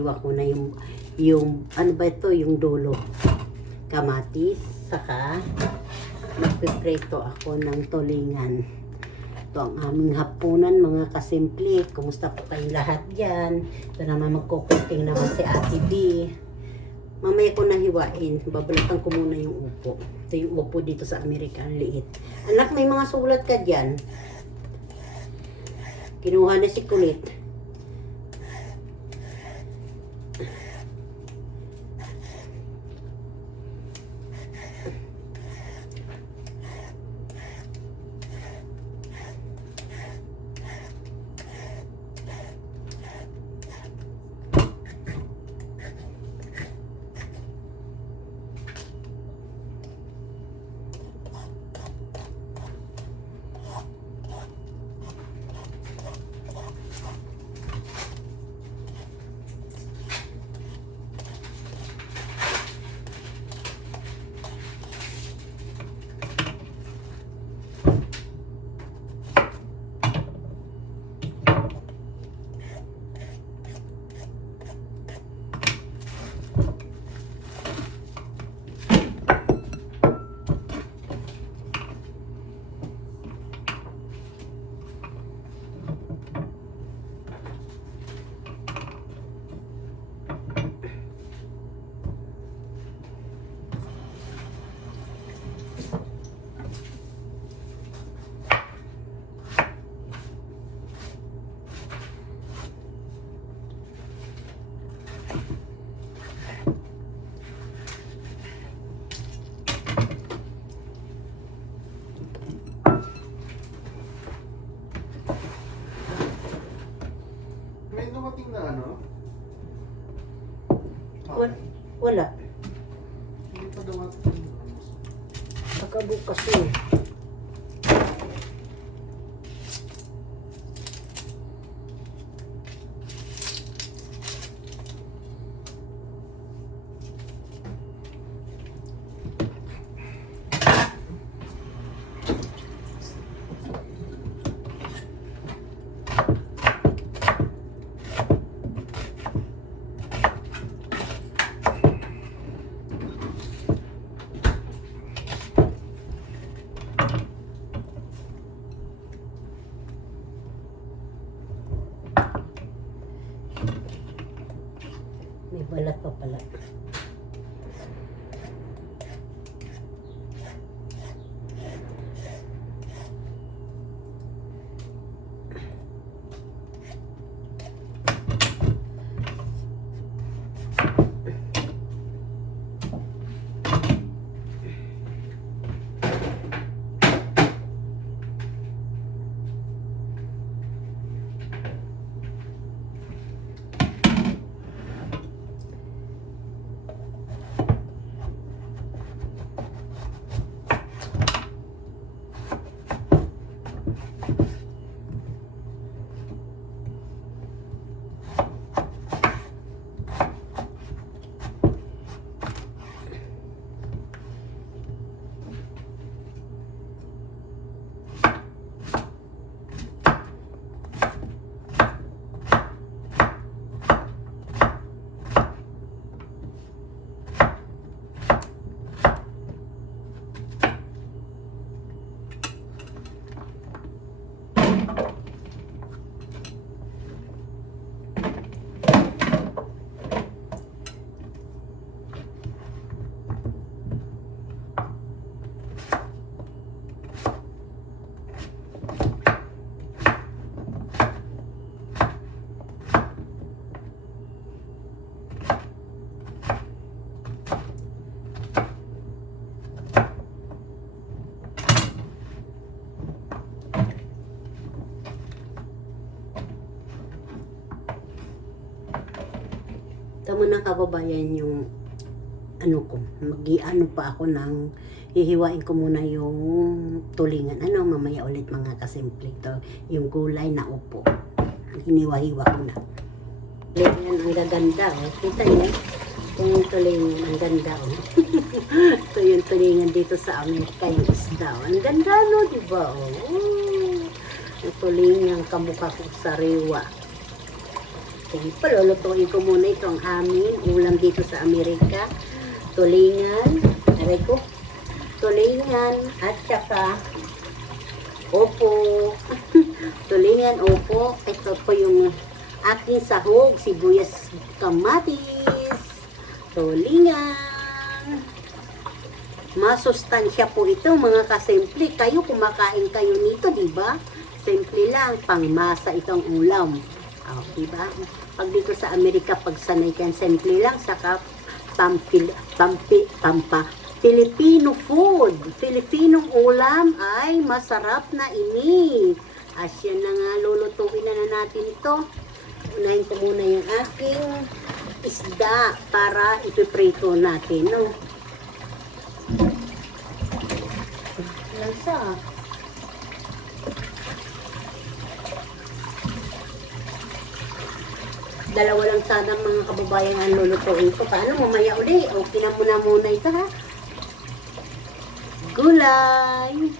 Iwa ko na yung ano ba ito, yung dulo. Kamatis, saka magpipreto ako ng tulingan. Ito ang aming hapunan, mga kasimple. Kumusta po kayong lahat dyan? Ito naman magkukunting naman si Ate B. Mamaya ko na hiwain. Babalatan ko muna yung upo. Ito yung upo dito sa Amerika. Ang liit. Anak, may mga sulat ka dyan. Kinuha na si Kulit. May dumating na ano? Wala. Hindi pa dumating. Baka bukas yun. May balat pa pala. Tama na kababayan yung ano ko, mag-iano pa ako ng hihiwain ko muna yung tulingan. Ano, mamaya ulit mga kasimple to. Yung gulay na upo. Hiniwa-hiwa ko na. Yan, ang gaganda, oh. Kita niyo? Yung tulingan, ang ganda, oh. Ito yung tulingan dito sa Amerika, yung isda, oh. Ang ganda, no, diba, oh. Yung tulingan, kamukha ko sa riwa. Okay, palulutuin ko muna ito ang aming ulam dito sa Amerika. Tulingan, aray ko, tulingan at saka opo. Tulingan, opo. Ito po yung aking sahog, sibuyas, kamatis, tulingan. Masustansya po ito mga kasimple. Kayo kumakain kayo nito, di ba? Simple lang, pangmasa itong ulam. Oh, di ba? Pag dito sa Amerika, pag sanay kan simple lang, saka Filipino food. Filipinong ulam ay masarap na ini. Asya na nga, lulutuin na natin ito. Unahin ko muna yung aking isda para ipiprito natin, no? Lansa. Dalawa lang sana mga kababayan ang lulutuin ko. Paano mamaya uli? Okay na muna ito, ha? Gulay.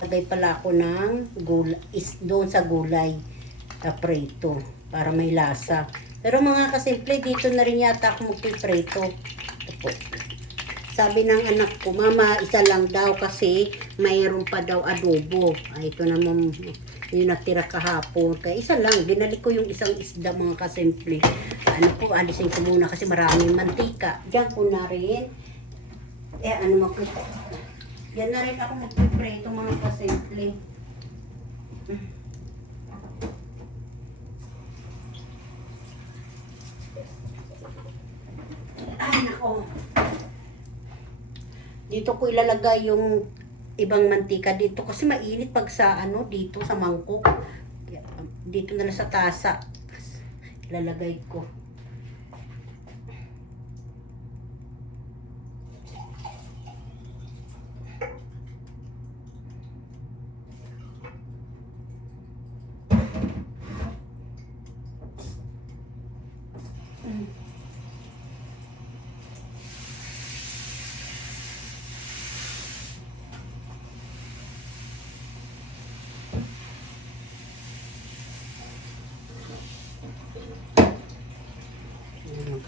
Lagay pala ako ng gulay, doon sa gulay na preto para may lasa. Pero mga kasimple, dito na rin yata ako magpipreto. Ito po. Sabi ng anak ko, mama, isa lang daw kasi mayroon pa daw adobo. Ay, ito naman yung natira kahapon. Kaya isa lang, binalik ko yung isang isda mga kasimple. Ano po, alisin ko muna kasi maraming mantika. Diyan ko na rin. Yan na rin ako magpipreto mga kasimple. Ay, nako. Dito ko ilalagay yung ibang mantika dito kasi mainit pag sa dito sa mangkok. Dito na lang sa tasa. Ilalagay ko.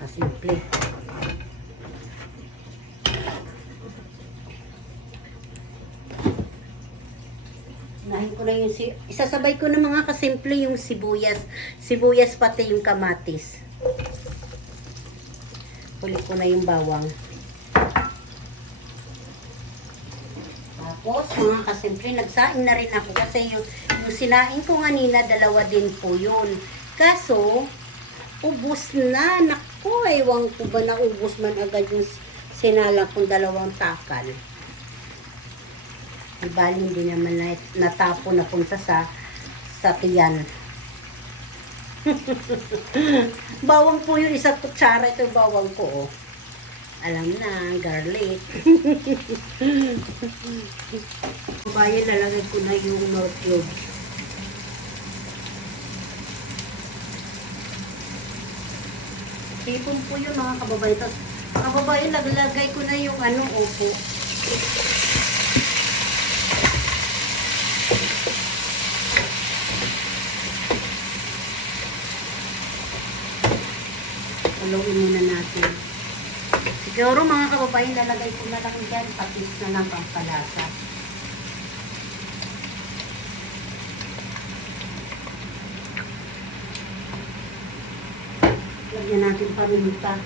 Kasimple. Nahin ko na yung isasabay ko na mga kasimple yung sibuyas pati yung kamatis. Huli ko na yung bawang. Tapos mga kasimple, nagsaing na rin ako kasi yung sinaing ko kanina, dalawa din po yun. Kaso ubos na. Naku, ewan ko ba na ubos man agad yung sinalang kong dalawang takal. Ibali hindi naman natapo na punta sa tiyan. Bawang po yun, isang kutsara ito bawang ko. Oh. Alam na, garlic. Bayan, nalagay ko na yung North Cube. Tipon po yun mga kababayan. Tapos, kababayan, naglagay ko na yung opo. Haluin muna natin. Siguro mga kababayan, lalagay ko na lang dyan. Patis na lang pampalasa. Lagyan natin paminta.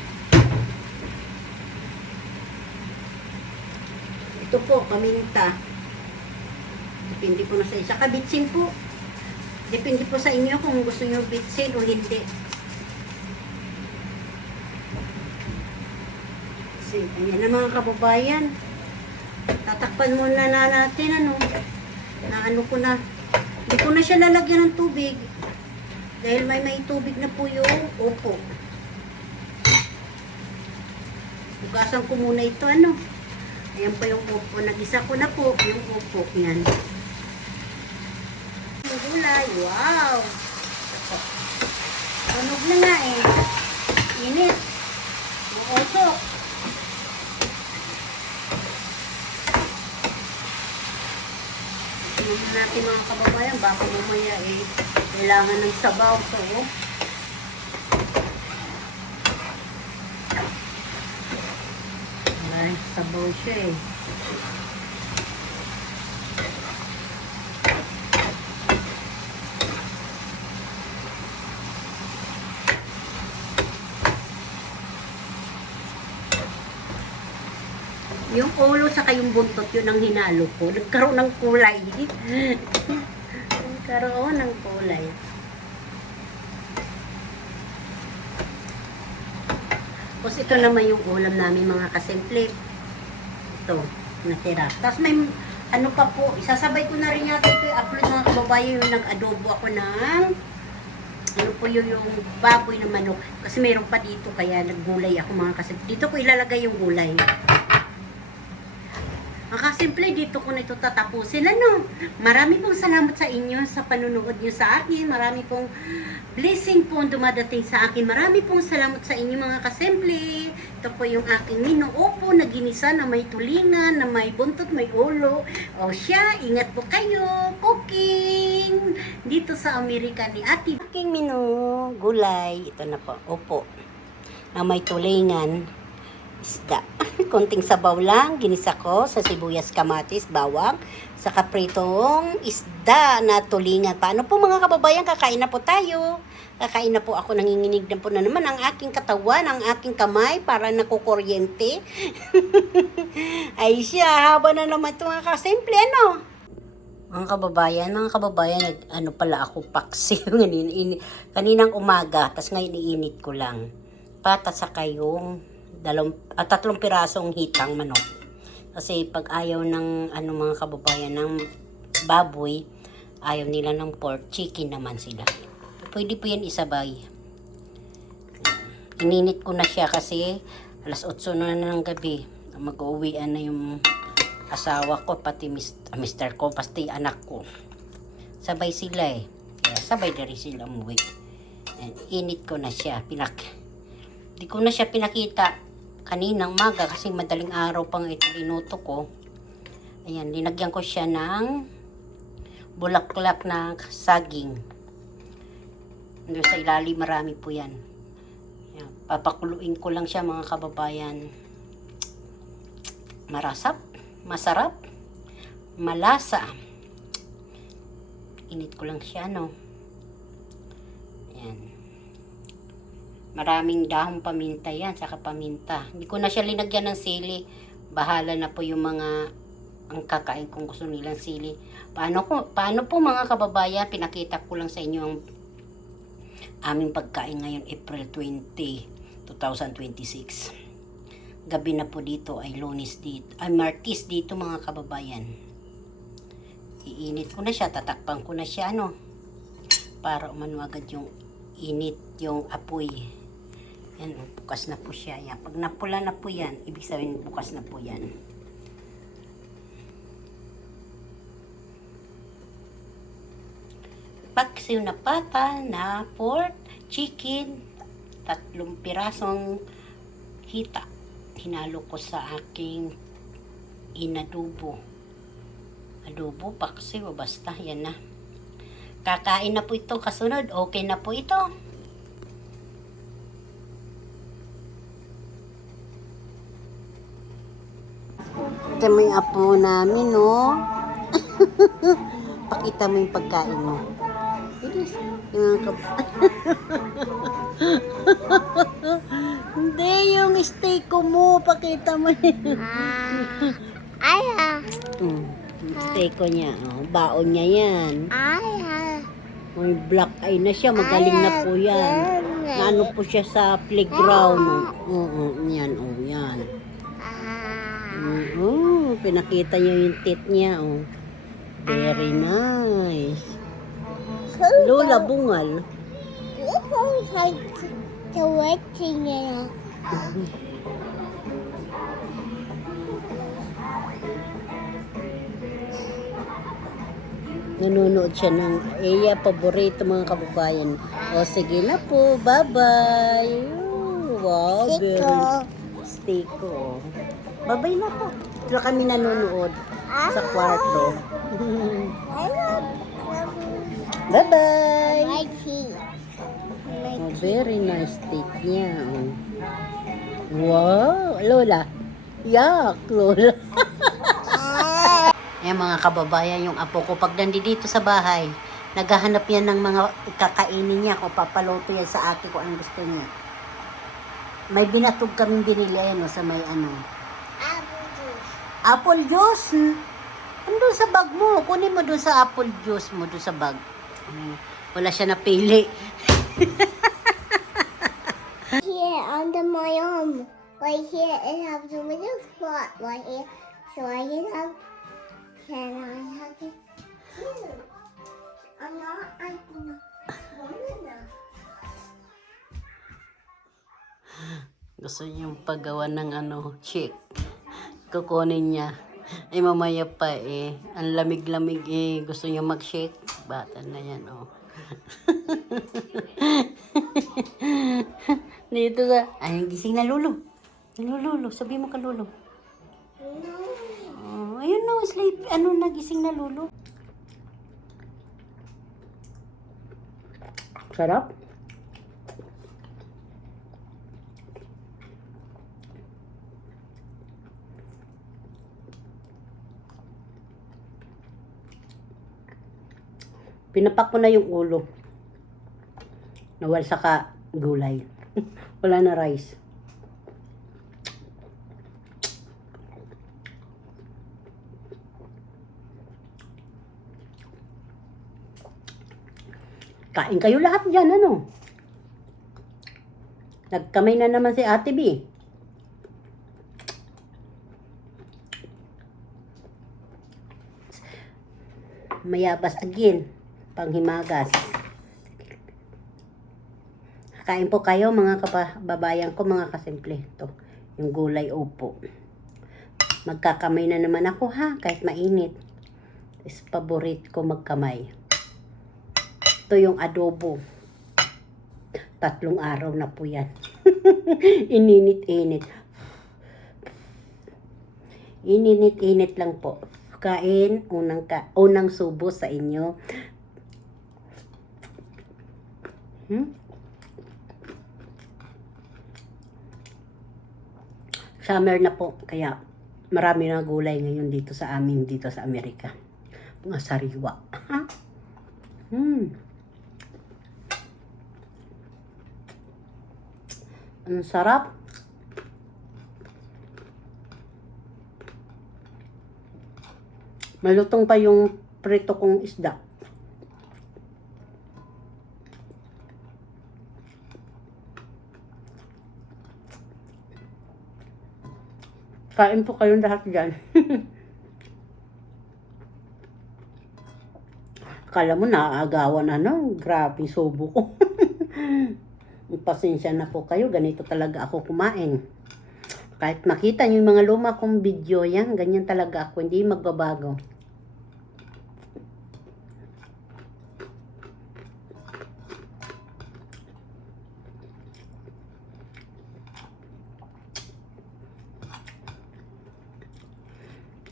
Ito po, paminta. Depende po na sa isa. Bitsin po. Depende po sa inyo kung gusto nyo bitsin o hindi. So, ayan na mga kababayan. Tatakpan muna na natin, ko na. Hindi ko na siya lalagyan ng tubig. Dahil may tubig na po yung upo. Hugasan ko muna ito, Ayan pa yung upo. Nagisa ko na po yung upo. Yan. Yung gulay. Wow! Tunog na nga eh. Init. Mausok. Tignan natin mga kababayan. Baka mamaya Kailangan ng sabaw to. Ay, sabaw siya eh. Yung ulo sa yung buntot, yun ang hinalo ko. Nagkaroon ng kulay. Nagkaroon ng kulay. Tapos ito naman yung ulam namin mga kasimple. Ito, natira. Tapos may, ano pa po, isasabay ko na rin yata ito i-upload mga kababayan yung nag-adobo ako ng, ano po yung baboy na manok. Kasi mayroon pa dito, kaya naggulay ako mga kasimple. Dito ko ilalagay yung gulay. Ang kasimple, dito ko na ito tatapusin. Ano? Marami pong salamat sa inyo sa panunood nyo sa akin. Marami pong blessing po dumadating sa akin. Marami pong salamat sa inyo mga kasimple. Ito po yung aking minuupo na ginisa na may tulingan, na may buntot, may ulo. O siya, ingat po kayo. Cooking! Dito sa Amerika ni Ate. Aking menu, gulay. Ito na po. Opo. Na may tulingan. Isda. Konting sabaw lang, ginisa ko sa sibuyas, kamatis, bawang, sa kapritong isda na tulingan. Paano po mga kababayan, kakain na po tayo. Kakain na po ako, nanginginig na po na naman ang aking katawan, ang aking kamay, para nakukuryente. Ay siya, haba na naman ito mga kasimple, ano? Mga kababayan, ano pala ako, paksi. Kaninang umaga, tas ngayon iinit ko lang. Pata sa kayong 3 pirasong hitang manok. Kasi pag ayaw ng mga kababayan ng baboy, ayaw nila ng pork, chicken naman sila. Pwede po yan isabay. Ininit ko na siya kasi 8:00 na ng gabi. Mag-uwian na yung asawa ko, pati mister ko, pati anak ko. Sabay sila eh. Kaya sabay na rin sila umuwi. And init ko na siya. Di ko na siya pinakita kaninang maga kasi madaling araw pang ito inuto ko. Ayan, linagyan ko siya ng bulaklak na saging. Doon sa ilalim marami po yan. Ayan, papakuluin ko lang siya mga kababayan. Masarap, malasa. Init ko lang siya, no? Ayan. Maraming dahong paminta yan, saka paminta. Hindi ko na siya linagyan ng sili. Bahala na po yung mga ang kakain kung gusto nilang sili. Paano po mga kababayan, pinakita ko lang sa inyo ang aming pagkain ngayon, April 20, 2026. Gabi na po dito ay Martes dito mga kababayan. Iinit ko na siya, tatakpan ko na siya, para umano agad yung init, yung apoy. Yan, bukas na po siya. Yan. Pag napula na po yan, ibig sabihin bukas na po yan. Paksiw na pata na pork, chicken, 3 pirasong hita. Hinalo ko sa aking inadobo. Adobo, paksiw, basta yan na. Kakain na po ito kasunod. Okay na po ito. Ito mo yung apo namin, no? Pakita mo yung pagkain mo. Hindi, yung steak ko mo. Pakita mo yun. Steak ko niya. Oh, baon niya yan. May black eye na siya. Magaling na po yan. Naano po siya sa playground. Yan. Yan. Pinakita niya yung teeth niya. Very nice. Lola bungal. Nanonood siya ng paborito mga kababayan. O sige na po, bye-bye. Wow, very steak ko. Bye-bye na po. Dito kami nanonood sa kwarto. Bye-bye! My teeth. Oh, very nice teeth niya. Oh. Wow, Lola. Yak, Lola. Ayan mga kababayan, yung apo ko, pag nandito sa bahay, naghahanap yan ng mga kakainin niya kung papaluto yan sa ate ko ang gusto niya. May binatog kaming binili no, sa may ano. Apple juice. Apple juice? Andun sa bag mo. Kunin mo dun sa apple juice mo, dun sa bag. Wala siya napili. Here under my arm. Right here it has a little spot right here. So I can I have it too? I'm not small enough. Gusto niyang paggawa ng ano, chick. Kukunin niya. Ay mamaya pa eh. Ang lamig-lamig eh. Gusto niya mag-shake. Bata na yan oh. Dito sa... Ay, gising na Lolo. Lolo, sabi mo ka Lolo. No. Oh, ayun no, sleep. Ano, nagising na Lolo. Sarap. Pinapak ko na yung ulo. Nawal saka gulay. Wala na rice. Kain kayo lahat dyan, ano? Nagkamay na naman si Ate B. Mayabas again. Panghimagas. Kain po kayo mga kababayan ko, mga kasimple. Ito, yung gulay upo. Magkakamay na naman ako ha, kahit mainit. Is paborito ko magkamay. Ito yung adobo. 3 araw na po yan. Ininit-init. Ininit-init lang po. Kain, unang subo sa inyo. Summer na po, kaya marami na gulay ngayon dito sa amin, dito sa Amerika. Mga sariwa. Ang sarap. Malutong pa yung prito kong isda. Kain po kayong lahat dyan. Akala mo naaagawan ano, grabe subo ko. Pasensya na po kayo, ganito talaga ako kumain. Kahit makita niyo yung mga luma kong video yan, ganyan talaga ako, hindi magbabago.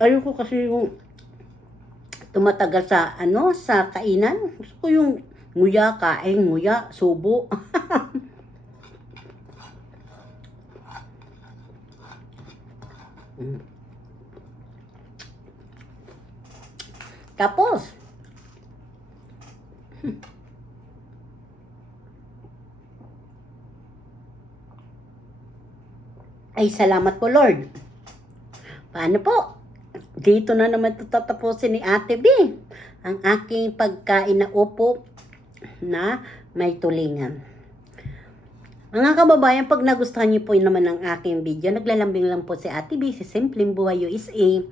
Ayoko kasi yung tumatagal sa ano, sa kainan. Gusto ko yung nguya, kain, nguya, subo. Tapos, ay salamat po Lord. Paano po? Dito na naman tatapusin ni Ate B ang aking pagkain na upo na may tulingan. Mga kababayan, pag nagustuhan niyo po naman ang aking video, naglalambing lang po si Ate B, si Simpleng Buhay USA.